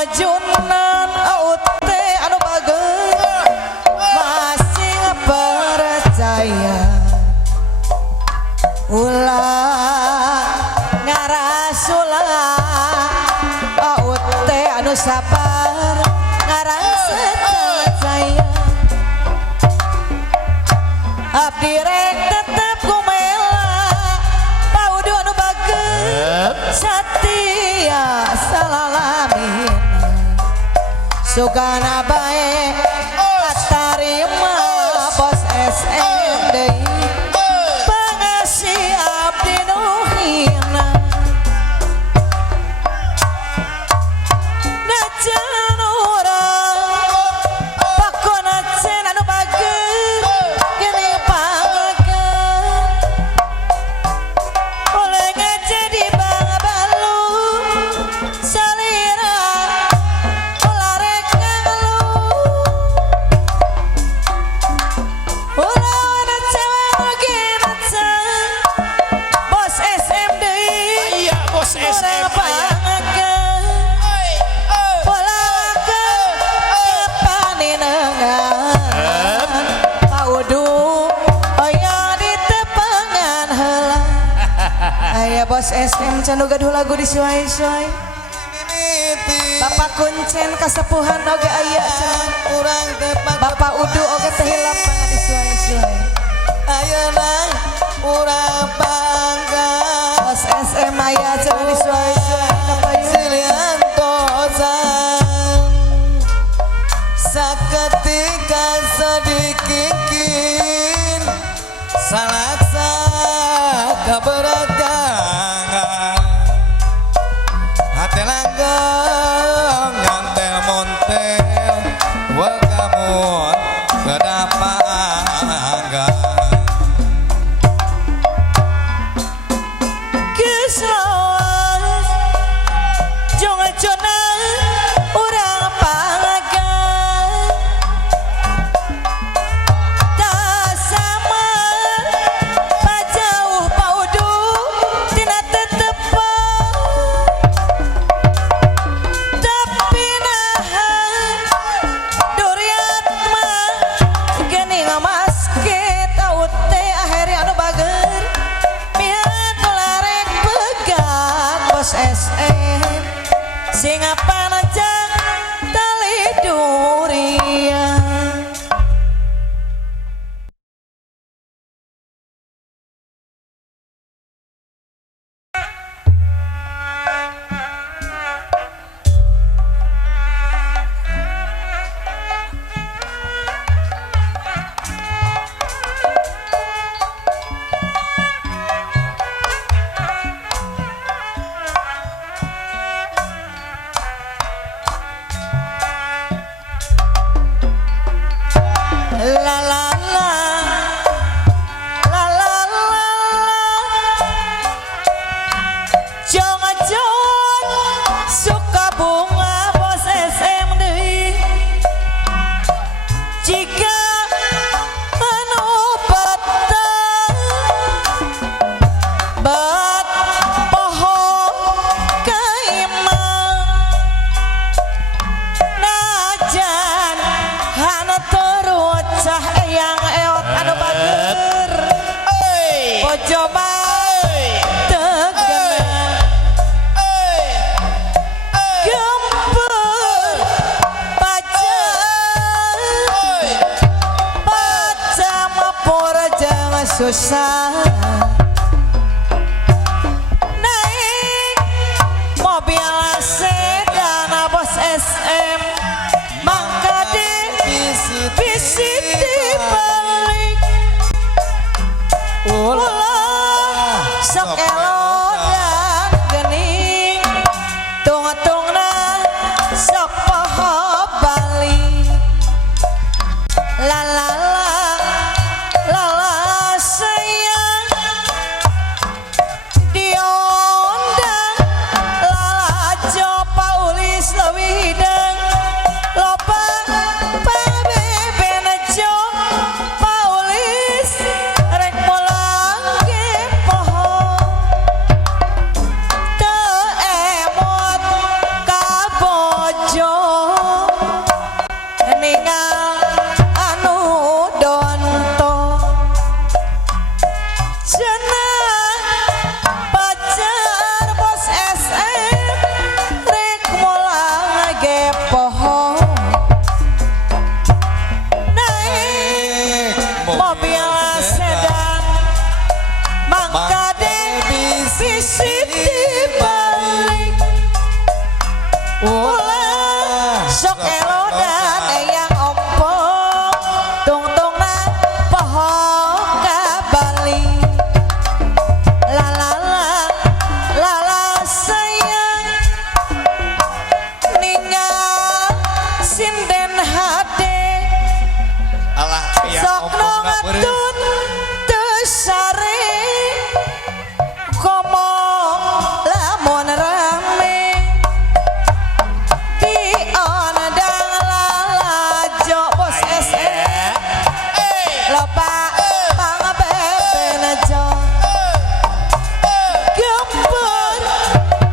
Junan Aute anu bageus masih percaya ulah ngarasulah Aute anu sabar ngarasa percaya abdi rek tetep kumela paudu anu bageus satia salalamin sugana bae katarima bos SM deui pangasih abdi nu hina najan urang pakona cen anu bageus geuning pangakeun oleh ngajadi bangabalu salira Bos SM can gaduh lagu disuai-suai Bapak Kuncen kasepuhan oge aya urang Bapak Udu oge teh hilap pang disuai-suai ayeuna urang bangga Bos SM aya can disuai-suai kapayu silian tozang saketika sadikikin salaksa kaberat SM sing apa najang tali durian coba tegana gempur paca mapur jangan susah naik mobil sedan Bos SM mangka visit dibalik sok elodang gening tung-tungna sok poho bali la la la la la sayang diondang la la jo paulis leuwih hidang sok elodan yang ompong tungtung na pohon kabali lala sayang ningal sinden hade alah yang sok ompong nongatun tesare komo lamun rame di onadang lalajo bos SM loba pangabeben aja gempur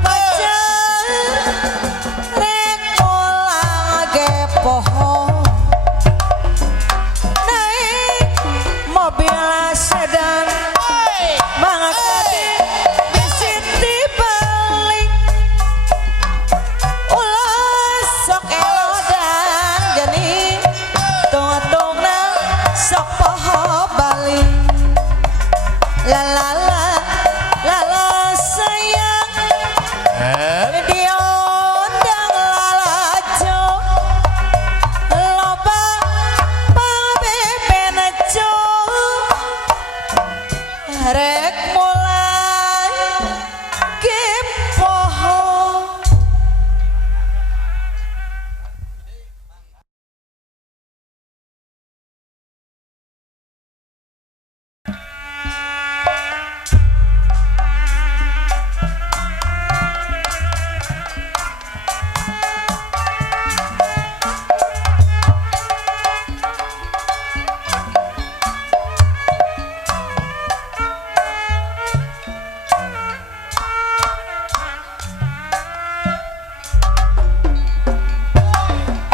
pacar rek mulang ge pohon naik mobil sedan mangakade bisit dibalik ulas sok elodan geni tungtungna sok poho bali lala sayang diondang lalajo loba pangabeben aja rek mulai ke pohon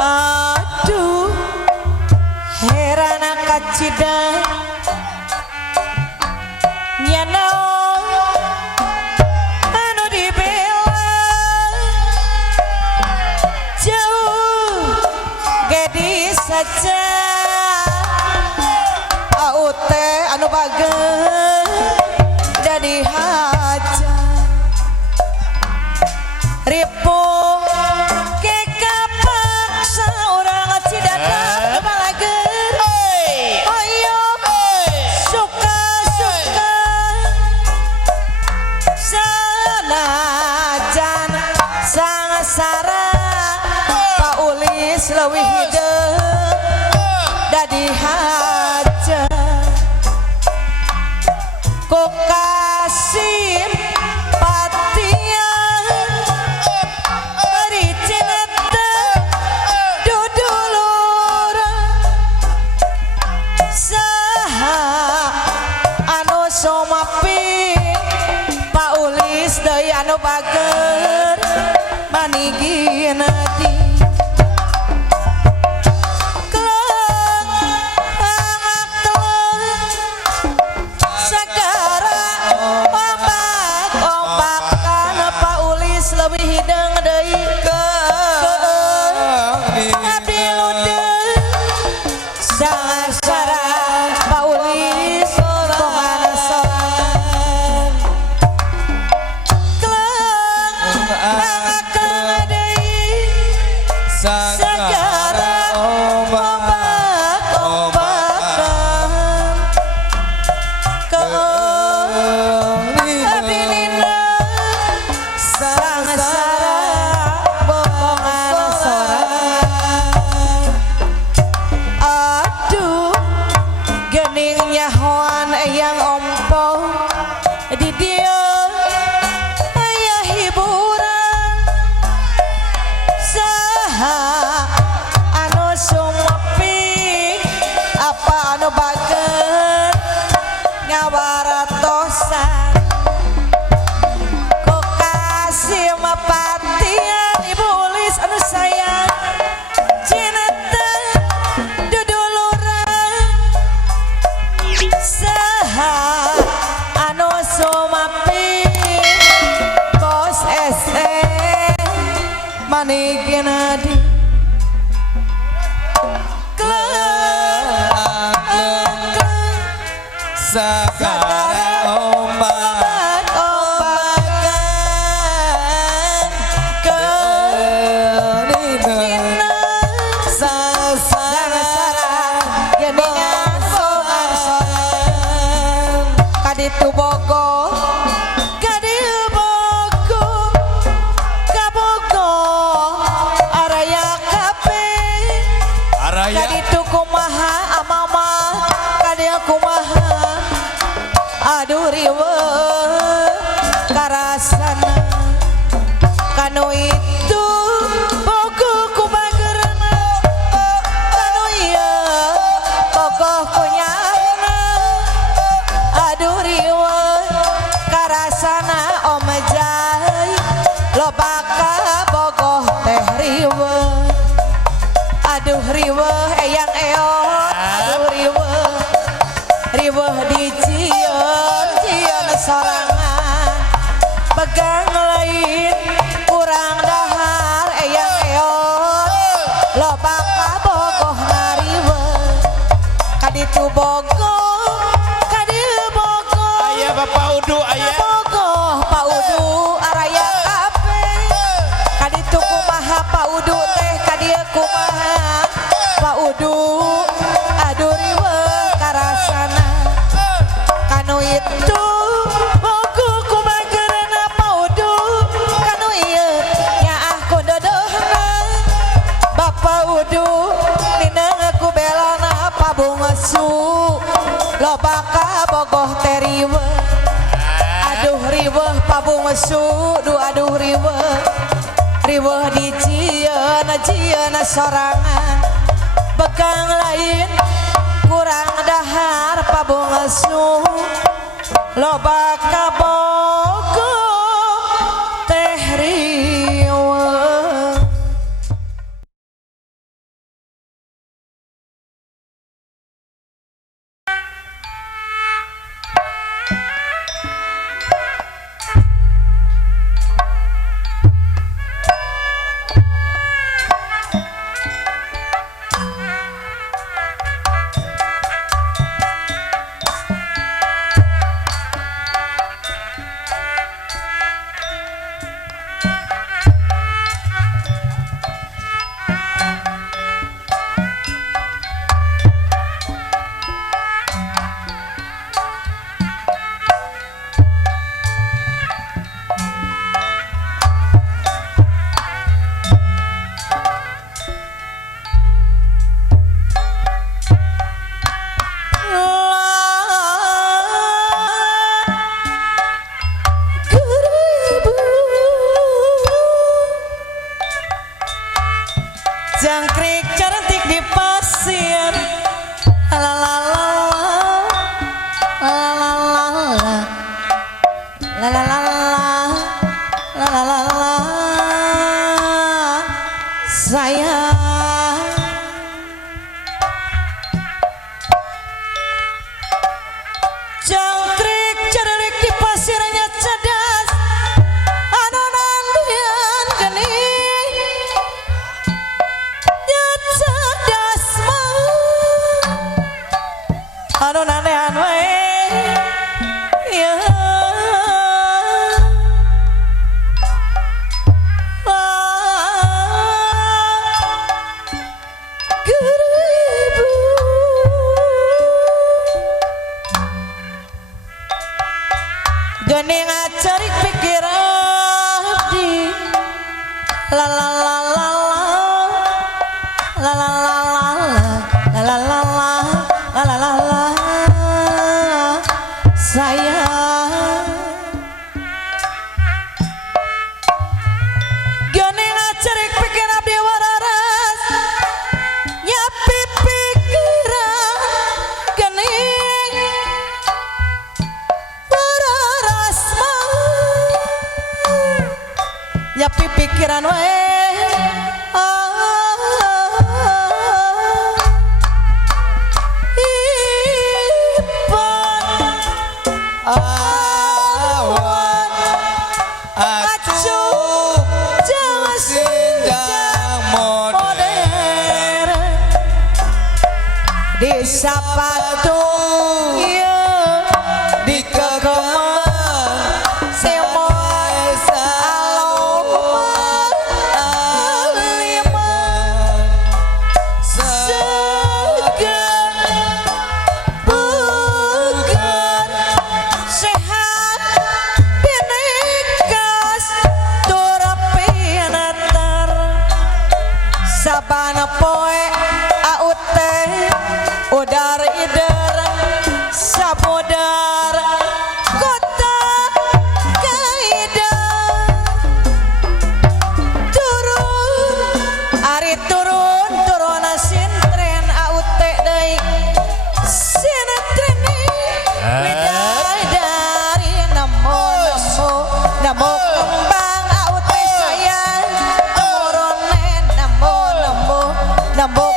aduh herana kacida nyana anu dibela jauh gadis saja aute anu bageun jadi haja ripo ke kapaksa urang cidadak balageun ayo suka sanajan sangasara paulis leuwih hideung dadi haja kokasih patian ricineta dudulur saha anu somapi paulis deui anu bager manigina di lebih hidang deui abdi ludeung sangasara paulis tongana soran kleung deui sagara ombak-ombakan abdi nina sangasara bokongan soran aduh gening nyahoan yang ompong di dia aya hiburan saha anu sumepi apa anu bageun ngawaratosan kokasih mapatian ibu ulis anu sayang cineta duduluran saha anu sumapi bos SM manigina di sakara ombak-ombakan Nina aduh riweuh eyang eot aduh riweuh di cieun sorangan pegang lain kurang dahar eyang eot loba kabogoh ngariweuh kaditu bogoh kadieu bogoh Aya Bapak Udu aya bogoh Pak Udu araya kape kaditu kumaha Pak Udu teh kadieu kumaha Pak Udu aduh riweuh karasana kanu itu bogu kumageurna Pak Udu kanu ieu nyaah ku dodohna Bapak Udu nineng ku belana pabungsu loba kabogoh teh riweuh aduh riweuh pabungsu aduh riweuh di cieun sorangan pegang lain kurang dahar pabungsu loba kabogoh teh riweuh jangkrik cantik di pasir la la la la la la la la la la la la la sayang jangkrik cantik di pasirnya cadas anu nantian geuning cadas mah anu nanean wae ya geribu geuning acerik pikir abdi la la la la la la la la la la la la la la la sayang geuning acerik pikir abdi wararas nyapi pikiran geuning wararas mah nyapi pikiran wae di sapatu di kekeman semoy saloma aliman segar bugar sehat binikas turapinatar sabana poe aut teh udar ider sabodar kota kaidar turun ari turun sintren aut teh deui sinetren dari namo kembang aut teh sayang namo namo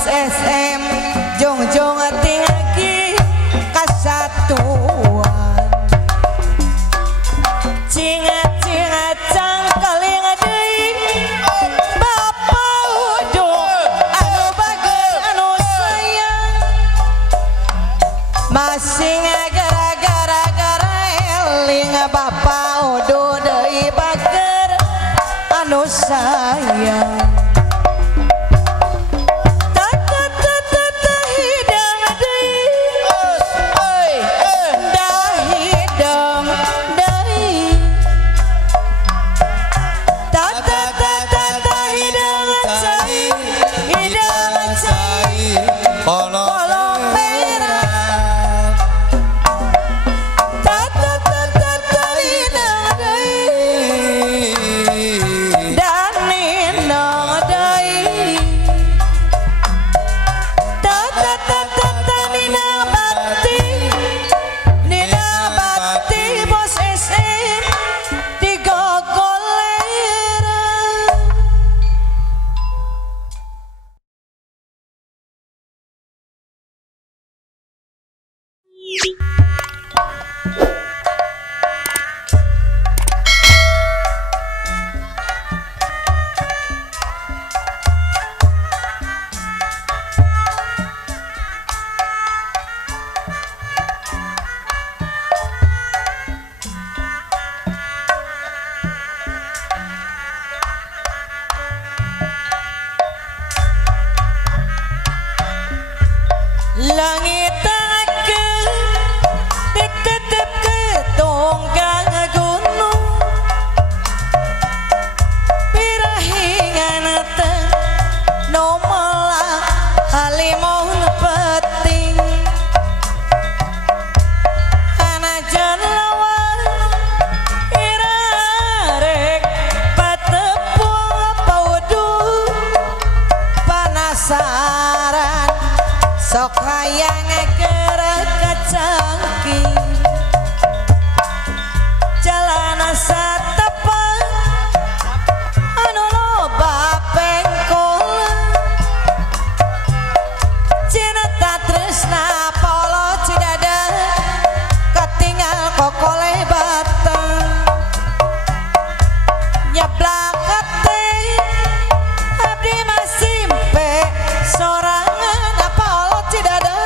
Bos SM Jong tinggi kasatuan Cinga cangkeling deui Bapak Udu anu bager anu sayang masing gara-gara eling Bapak Udu deui bager anu sayang langit akeun ditetep ke tonggang gunung pirahingan teh nomola halimun peting anajan lawan irarek patepung paudu panasaran sok hayang gerak kacangki jalan satepang anu loba pengkol cinta tresna polo cidada ketinggal kokole batang nyeblak hati abdi masimpe sorangan apa olo cidada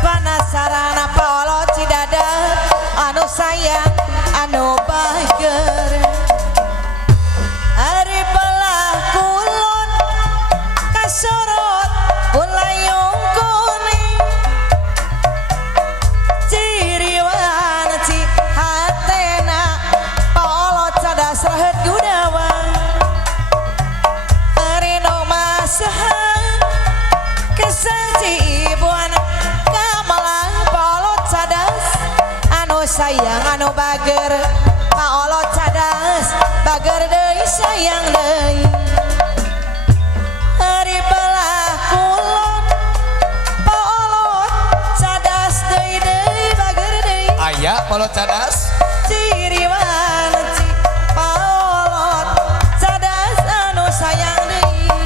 penasaran apa olo cidada anu sayang anu bager hari belah kulon kasorot ulayung kuning ciriwan ci hatena paolo cadas rahet gunawan hari no masahan kesaji ibuan kamalang paolo cadas anu sayang anu bager paolo cadas bager deui sayang deui hari belah kulon paolo cadas deui bager deui Aya polo cadas ciriwan ci paolo cadas anu sayang deui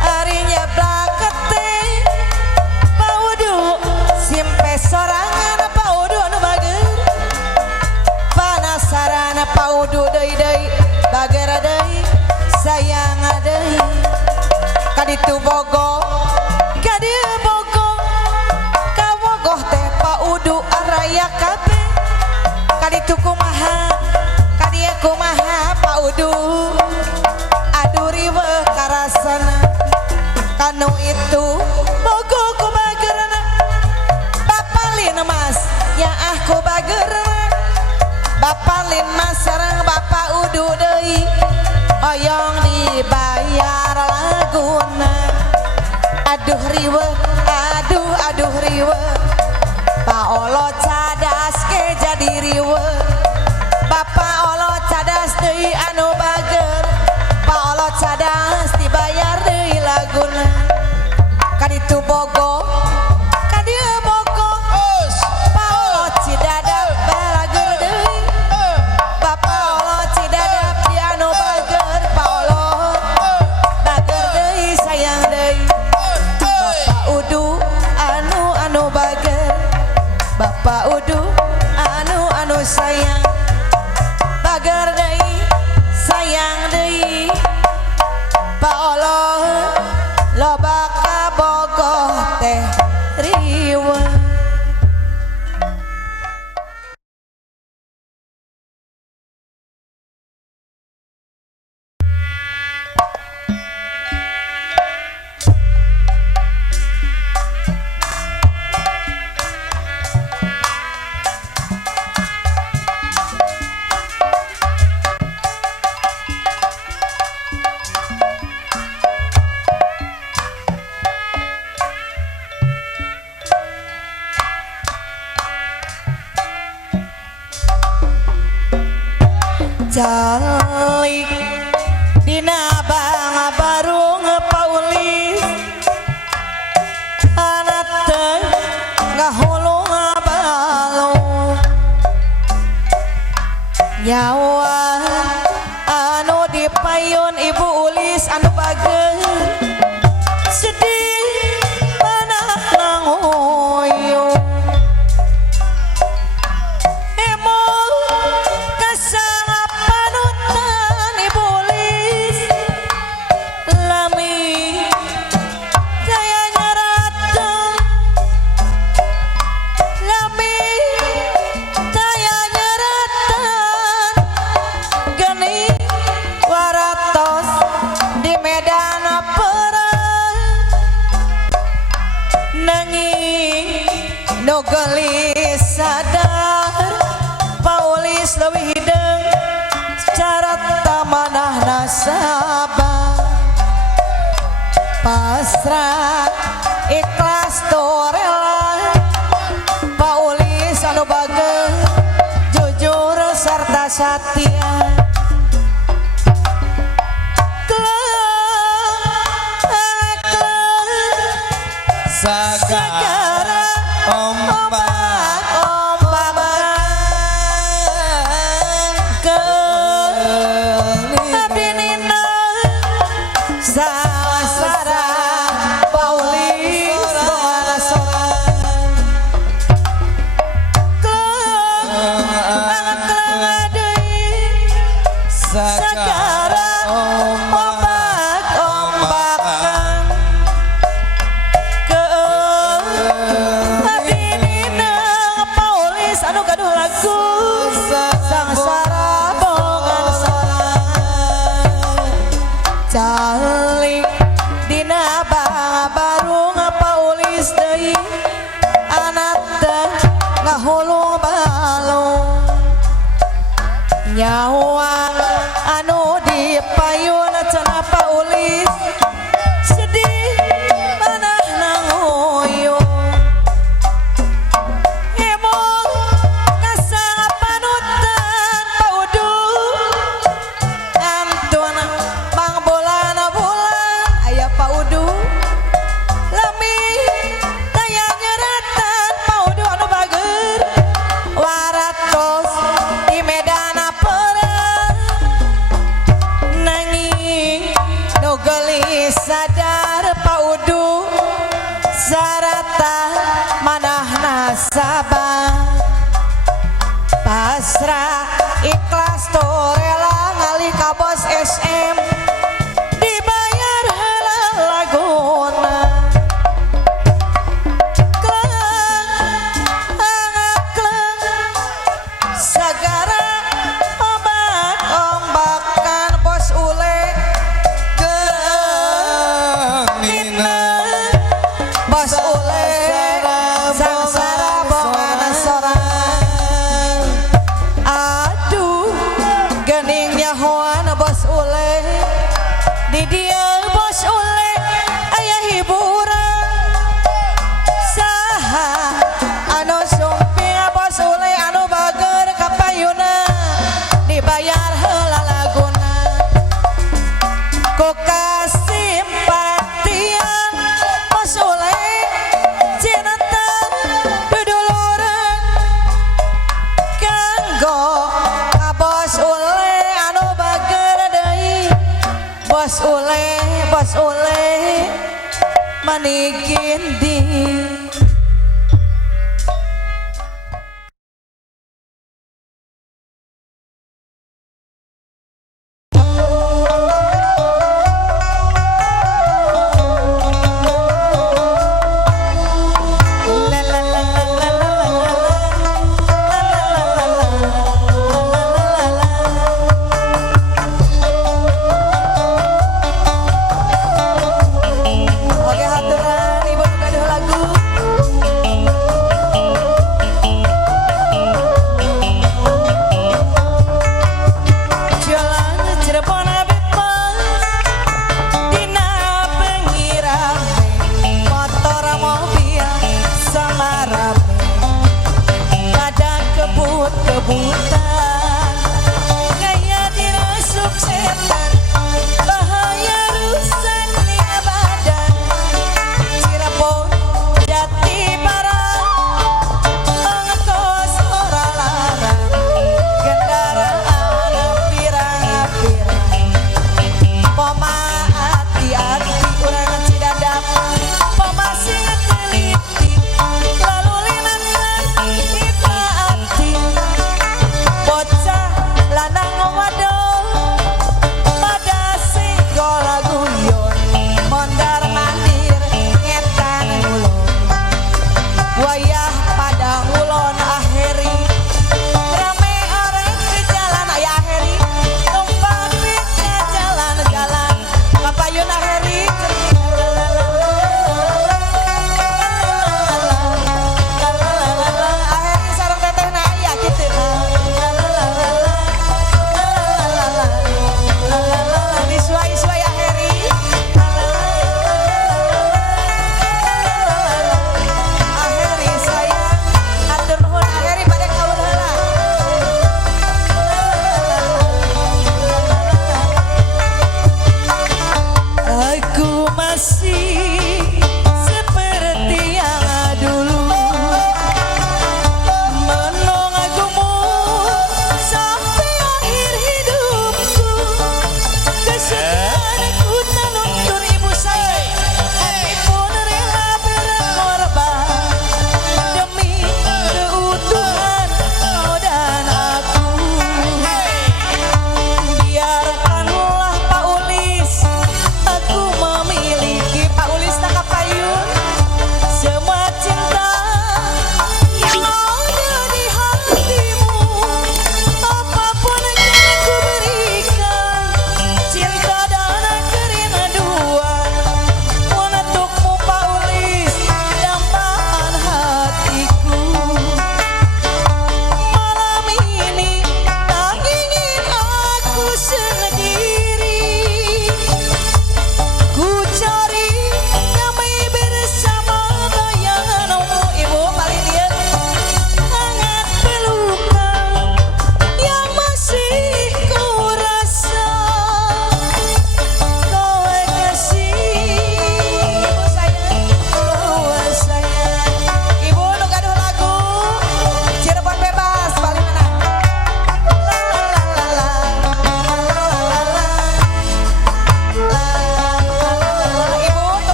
ari nyeblak keteh paudu simpe sorangan paudu anu bager panasaran paudu deui bager deui sayang deui kaditu bogo kadieu bogo kawogoh teh paudu araya kabeh kaditu kumaha kadieu kumaha paudu aduh riweuh karasana kanu itu bogo ku bagerna bapalin mas ya ah ku bagerna bapalin mas sareng bapak udu deui oyong dibayar laguna aduh riweuh aduh riweuh paolo cadas ke jadi riweuh bapak olo cadas deui anu bager paolo cadas dibayar deui laguna kaditu bogo kadieu bogo paolo cidadap balager deui bapak olo cidadap di anu bager paolo bager deui sayang Calik dina bang barung paulis anak teh ngahulung balo nyawa anu dipayun ibu ulis anu bageun sedih mana nangoyo emol kasang panutan ibu ulis lami daya nyaratan lami daya nyaratan geni waratos di medan perang nanging no gelis sadar paulis leuwih hideung cara tamanah nasabah pasrah ikhlas torela paulis anu bageun jujur sarta satia Sagara ombak abdinina sasara paulis bongana soran kelang deui sagara ombak-ombakan abdinina paulis anu gaduh lagu sangsara bongana soran calik dina bang barung paulis deui anak teh ngahulung balo nyawa anu dipayun cenah paulis sedih manah nangoyo emong kasang panutan paudu antun mang bulan aya paudu lami daya nyeratan paudu anu bager waratos di medan perang nanging nu gelis sadar paudu sarata manah nasabah pasrah ikhlas torela ngalih ka bos SM dibayar heula laguna kleng sagara ombak-ombakan bos ule genina bos ule sangsara bongana soran aduh gening nyahoan bos ule di dia bos ule aya hiburan saha anu sumping bos ule anu bager kapayuna dibayar heula laguna ku kasimpatian bos ule cinta dudulureun kanggo ka bos ule anu bager deui bos ule manigin di